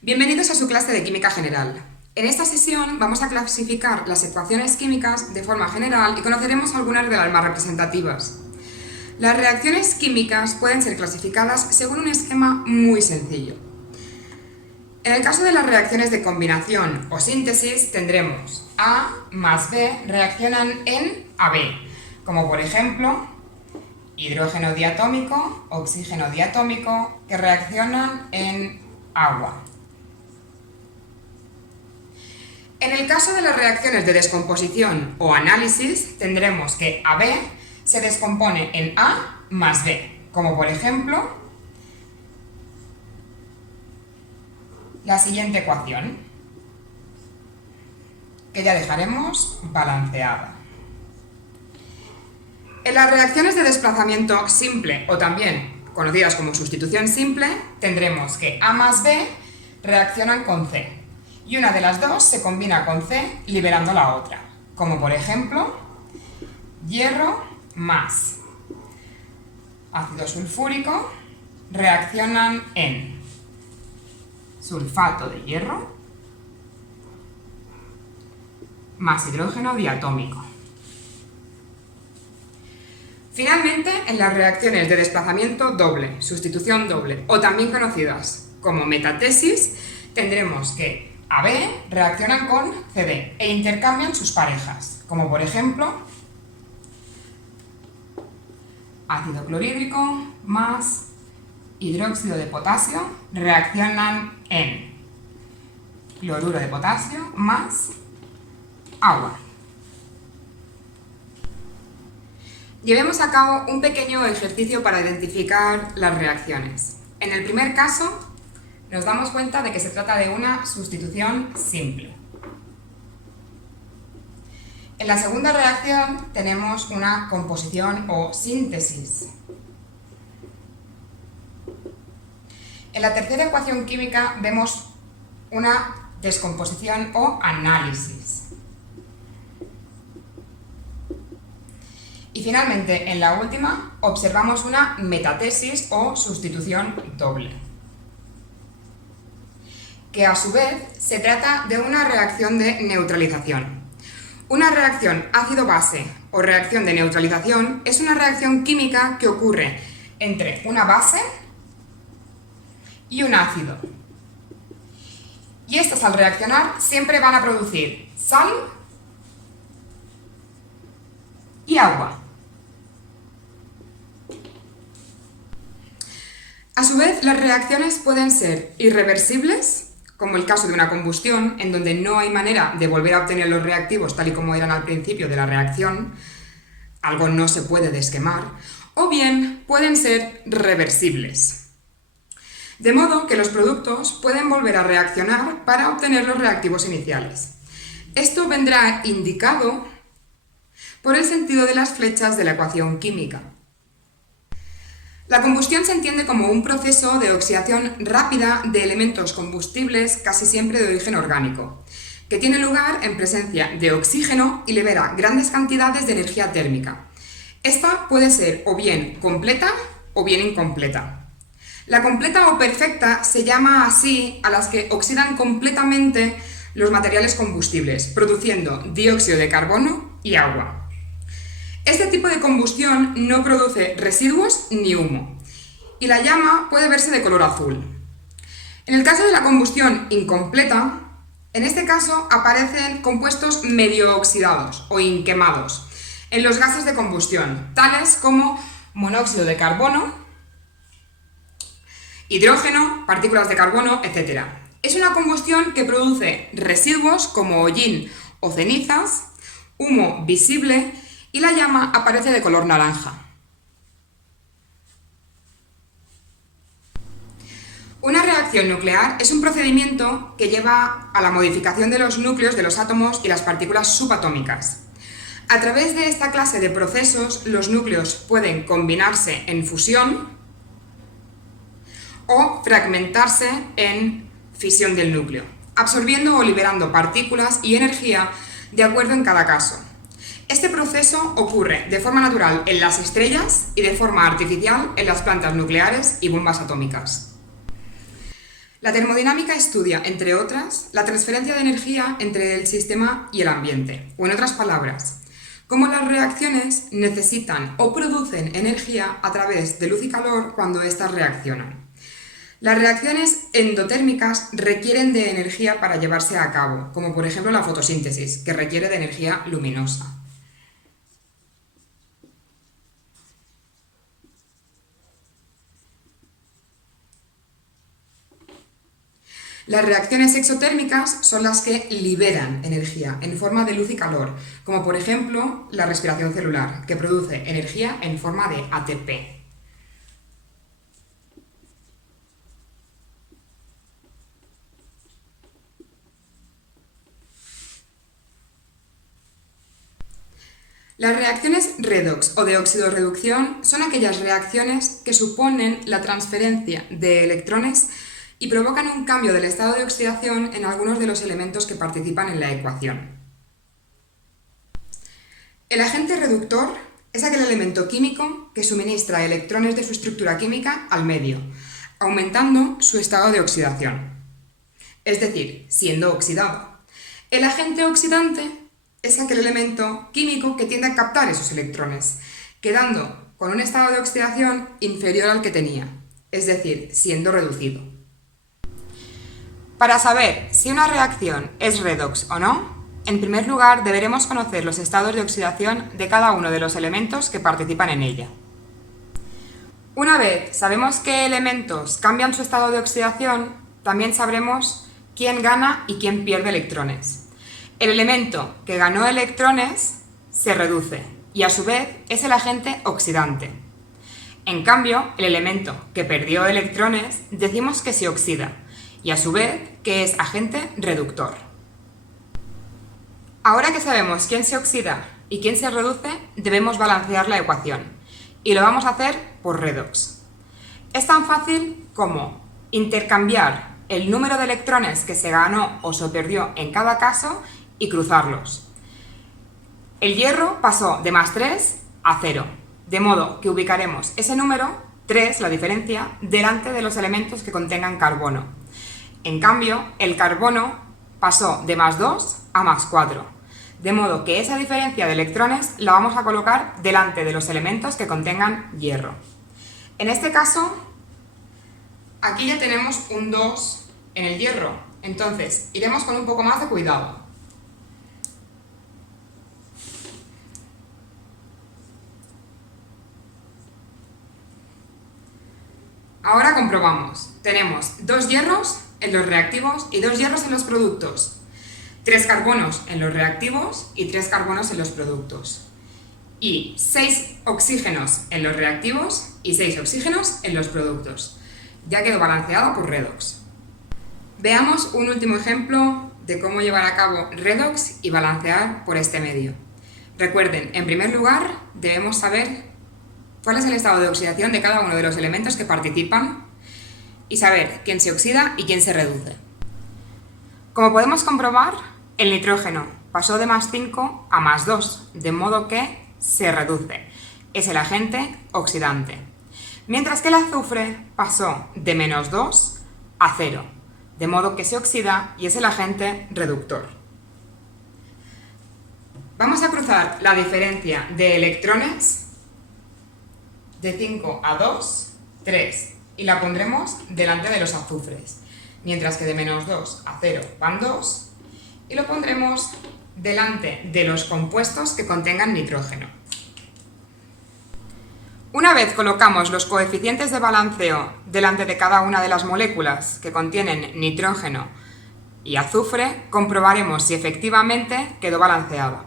Bienvenidos a su clase de Química General. En esta sesión vamos a clasificar las ecuaciones químicas de forma general y conoceremos algunas de las más representativas. Las reacciones químicas pueden ser clasificadas según un esquema muy sencillo. En el caso de las reacciones de combinación o síntesis tendremos A más B reaccionan en AB, como por ejemplo hidrógeno diatómico, oxígeno diatómico, que reaccionan en agua. En el caso de las reacciones de descomposición o análisis, tendremos que AB se descompone en A más B, como por ejemplo la siguiente ecuación, que ya dejaremos balanceada. En las reacciones de desplazamiento simple o también conocidas como sustitución simple, tendremos que A más B reaccionan con C. Y una de las dos se combina con C liberando la otra, como por ejemplo hierro más ácido sulfúrico reaccionan en sulfato de hierro más hidrógeno diatómico. Finalmente, en las reacciones de desplazamiento doble, sustitución doble o también conocidas como metatesis, tendremos que AB reaccionan con CD e intercambian sus parejas, como por ejemplo ácido clorhídrico más hidróxido de potasio reaccionan en cloruro de potasio más agua. Llevemos a cabo un pequeño ejercicio para identificar las reacciones. En el primer caso, nos damos cuenta de que se trata de una sustitución simple. En la segunda reacción tenemos una composición o síntesis. En la tercera ecuación química vemos una descomposición o análisis. Y finalmente, en la última, observamos una metatesis o sustitución doble, que a su vez se trata de una reacción de neutralización. Una reacción ácido-base o reacción de neutralización es una reacción química que ocurre entre una base y un ácido. Y estas al reaccionar siempre van a producir sal y agua. A su vez, las reacciones pueden ser irreversibles, como el caso de una combustión, en donde no hay manera de volver a obtener los reactivos tal y como eran al principio de la reacción, algo no se puede desquemar, o bien pueden ser reversibles. De modo que los productos pueden volver a reaccionar para obtener los reactivos iniciales. Esto vendrá indicado por el sentido de las flechas de la ecuación química. La combustión se entiende como un proceso de oxidación rápida de elementos combustibles casi siempre de origen orgánico, que tiene lugar en presencia de oxígeno y libera grandes cantidades de energía térmica. Esta puede ser o bien completa o bien incompleta. La completa o perfecta se llama así a las que oxidan completamente los materiales combustibles, produciendo dióxido de carbono y agua. Este tipo de combustión no produce residuos ni humo, y la llama puede verse de color azul. En el caso de la combustión incompleta, en este caso aparecen compuestos medio oxidados o inquemados en los gases de combustión, tales como monóxido de carbono, hidrógeno, partículas de carbono, etc. Es una combustión que produce residuos como hollín o cenizas, humo visible, y la llama aparece de color naranja. Una reacción nuclear es un procedimiento que lleva a la modificación de los núcleos de los átomos y las partículas subatómicas. A través de esta clase de procesos, los núcleos pueden combinarse en fusión o fragmentarse en fisión del núcleo, absorbiendo o liberando partículas y energía de acuerdo en cada caso. Este proceso ocurre de forma natural en las estrellas y de forma artificial en las plantas nucleares y bombas atómicas. La termodinámica estudia, entre otras, la transferencia de energía entre el sistema y el ambiente, o en otras palabras, cómo las reacciones necesitan o producen energía a través de luz y calor cuando éstas reaccionan. Las reacciones endotérmicas requieren de energía para llevarse a cabo, como por ejemplo la fotosíntesis, que requiere de energía luminosa. Las reacciones exotérmicas son las que liberan energía en forma de luz y calor, como por ejemplo la respiración celular, que produce energía en forma de ATP. Las reacciones redox o de oxidorreducción son aquellas reacciones que suponen la transferencia de electrones y provocan un cambio del estado de oxidación en algunos de los elementos que participan en la ecuación. El agente reductor es aquel elemento químico que suministra electrones de su estructura química al medio, aumentando su estado de oxidación, es decir, siendo oxidado. El agente oxidante es aquel elemento químico que tiende a captar esos electrones, quedando con un estado de oxidación inferior al que tenía, es decir, siendo reducido. Para saber si una reacción es redox o no, en primer lugar deberemos conocer los estados de oxidación de cada uno de los elementos que participan en ella. Una vez sabemos qué elementos cambian su estado de oxidación, también sabremos quién gana y quién pierde electrones. El elemento que ganó electrones se reduce y a su vez es el agente oxidante. En cambio, el elemento que perdió electrones decimos que se oxida y a su vez que es agente reductor. Ahora que sabemos quién se oxida y quién se reduce, debemos balancear la ecuación y lo vamos a hacer por redox. Es tan fácil como intercambiar el número de electrones que se ganó o se perdió en cada caso y cruzarlos. El hierro pasó de +3 a 0, de modo que ubicaremos ese número, 3, la diferencia, delante de los elementos que contengan carbono. En cambio, el carbono pasó de +2 a +4, de modo que esa diferencia de electrones la vamos a colocar delante de los elementos que contengan hierro. En este caso, aquí ya tenemos un 2 en el hierro, entonces iremos con un poco más de cuidado. Ahora comprobamos. Tenemos 2 hierros en los reactivos y 2 hierros en los productos. 3 carbonos en los reactivos y 3 carbonos en los productos. Y 6 oxígenos en los reactivos y 6 oxígenos en los productos. Ya quedó balanceado por redox. Veamos un último ejemplo de cómo llevar a cabo redox y balancear por este medio. Recuerden, en primer lugar, debemos saber cuál es el estado de oxidación de cada uno de los elementos que participan y saber quién se oxida y quién se reduce. Como podemos comprobar, el nitrógeno pasó de +5 a +2, de modo que se reduce. Es el agente oxidante. Mientras que el azufre pasó de -2 a 0, de modo que se oxida y es el agente reductor. Vamos a cruzar la diferencia de electrones de 5 a 2, 3, y la pondremos delante de los azufres, mientras que de -2 a 0 van 2, y lo pondremos delante de los compuestos que contengan nitrógeno. Una vez colocamos los coeficientes de balanceo delante de cada una de las moléculas que contienen nitrógeno y azufre, comprobaremos si efectivamente quedó balanceada.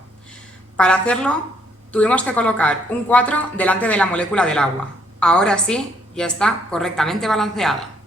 Para hacerlo, tuvimos que colocar un 4 delante de la molécula del agua. Ahora sí, ya está correctamente balanceada.